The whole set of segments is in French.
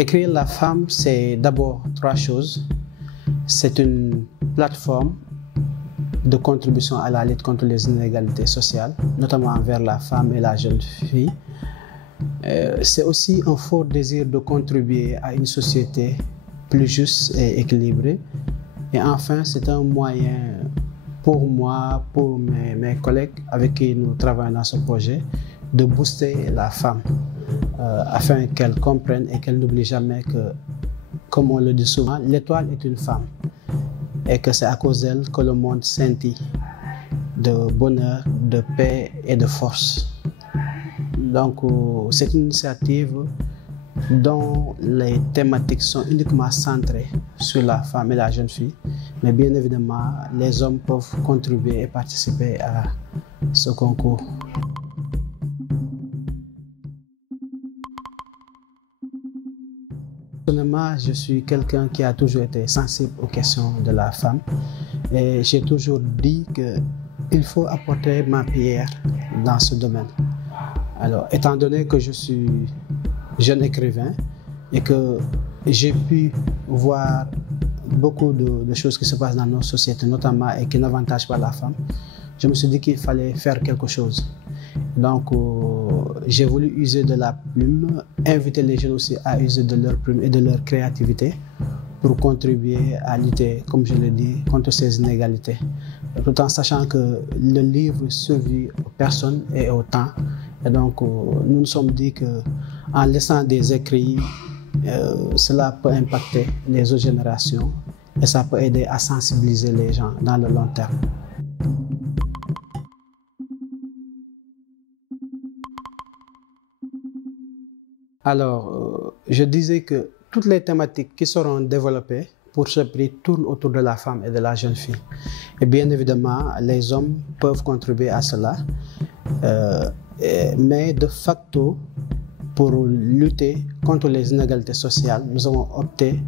Écrire la femme, c'est d'abord trois choses. C'est une plateforme de contribution à la lutte contre les inégalités sociales, notamment envers la femme et la jeune fille. C'est aussi un fort désir de contribuer à une société plus juste et équilibrée. Et enfin, c'est un moyen pour moi, pour mes collègues avec qui nous travaillons dans ce projet, de booster la femme afin qu'elle comprenne et qu'elle n'oublie jamais que, comme on le dit souvent, l'étoile est une femme et que c'est à cause d'elle que le monde scintille de bonheur, de paix et de force. Donc, c'est une initiative dont les thématiques sont uniquement centrées sur la femme et la jeune fille, mais bien évidemment, les hommes peuvent contribuer et participer à ce concours. Personnellement, je suis quelqu'un qui a toujours été sensible aux questions de la femme et j'ai toujours dit qu'il faut apporter ma pierre dans ce domaine. Alors, étant donné que je suis jeune écrivain et que j'ai pu voir beaucoup de choses qui se passent dans nos sociétés, notamment et qui n'avantagent pas la femme, je me suis dit qu'il fallait faire quelque chose. Donc, j'ai voulu user de la plume, inviter les jeunes aussi à user de leur plume et de leur créativité pour contribuer à lutter, comme je l'ai dit, contre ces inégalités. Tout en sachant que le livre survit aux personnes et au temps. Et donc, nous nous sommes dit qu'en laissant des écrits, cela peut impacter les autres générations et ça peut aider à sensibiliser les gens dans le long terme. Alors, je disais que toutes les thématiques qui seront développées pour ce prix tournent autour de la femme et de la jeune fille. Et bien évidemment, les hommes peuvent contribuer à cela, mais de facto, pour lutter contre les inégalités sociales, nous avons opté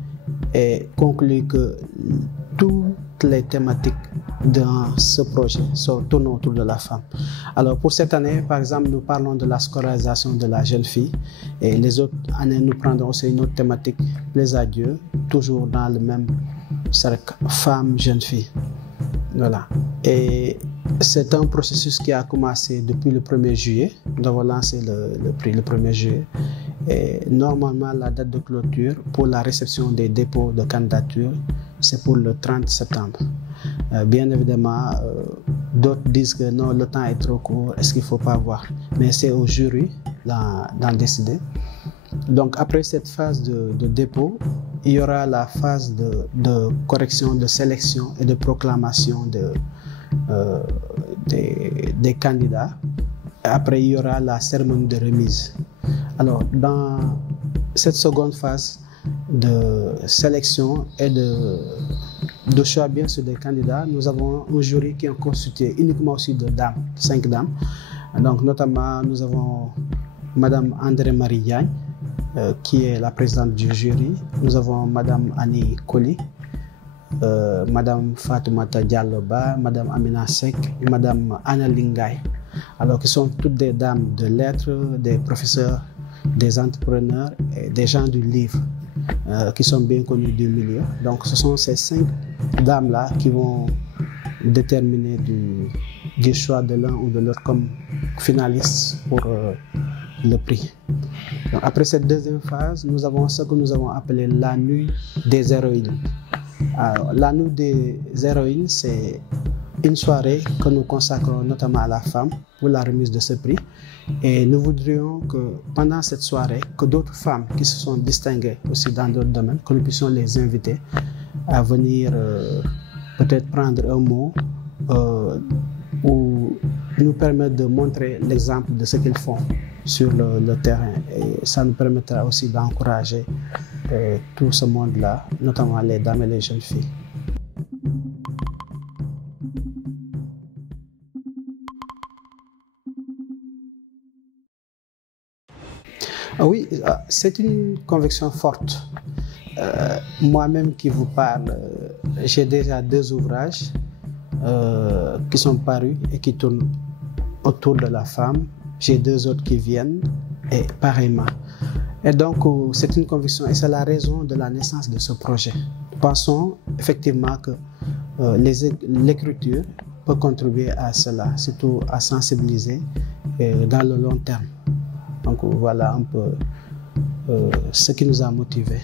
et conclu que toutes les thématiques dans ce projet tournent autour de la femme. Alors pour cette année, par exemple, nous parlons de la scolarisation de la jeune fille et les autres années, nous prendrons aussi une autre thématique, plaise à Dieu, toujours dans le même cercle, femme, jeune fille. Voilà. Et c'est un processus qui a commencé depuis le 1er juillet. Nous avons lancé le prix le 1er juillet. Et normalement, la date de clôture pour la réception des dépôts de candidature, c'est pour le 30 septembre. Bien évidemment, d'autres disent que non, le temps est trop court, est-ce qu'il ne faut pas voir? Mais c'est au jury d'en décider. Donc après cette phase de dépôt, il y aura la phase de correction, de sélection et de proclamation des candidats. Après, il y aura la cérémonie de remise. Alors, dans cette seconde phase de sélection et de choix bien sûr des candidats, nous avons un jury qui est constitué uniquement aussi de dames, 5 dames. Donc, notamment, nous avons Madame André-Marie Diagne, qui est la présidente du jury. Nous avons Madame Annie Koli, Madame Fatoumata Dialloba, Madame Amina Sek et Madame Anna Lingay. Alors, qui sont toutes des dames de lettres, des professeurs, des entrepreneurs et des gens du livre qui sont bien connus du milieu. Donc, ce sont ces 5 dames-là qui vont déterminer du choix de l'un ou de l'autre comme finalistes pour le prix. Donc, après cette deuxième phase, nous avons ce que nous avons appelé la nuit des héroïnes. Alors, la nuit des héroïnes, c'est une soirée que nous consacrons notamment à la femme pour la remise de ce prix. Et nous voudrions que pendant cette soirée, que d'autres femmes qui se sont distinguées aussi dans d'autres domaines, que nous puissions les inviter à venir peut-être prendre un mot ou nous permettre de montrer l'exemple de ce qu'ils font sur le terrain. Et ça nous permettra aussi d'encourager tout ce monde-là, notamment les dames et les jeunes filles. Oui, c'est une conviction forte. Moi-même qui vous parle, j'ai déjà 2 ouvrages qui sont parus et qui tournent autour de la femme. J'ai 2 autres qui viennent et pareillement. Et donc, c'est une conviction et c'est la raison de la naissance de ce projet. Pensons effectivement que l'écriture peut contribuer à cela, surtout à sensibiliser dans le long terme. Donc, voilà un peu ce qui nous a motivés.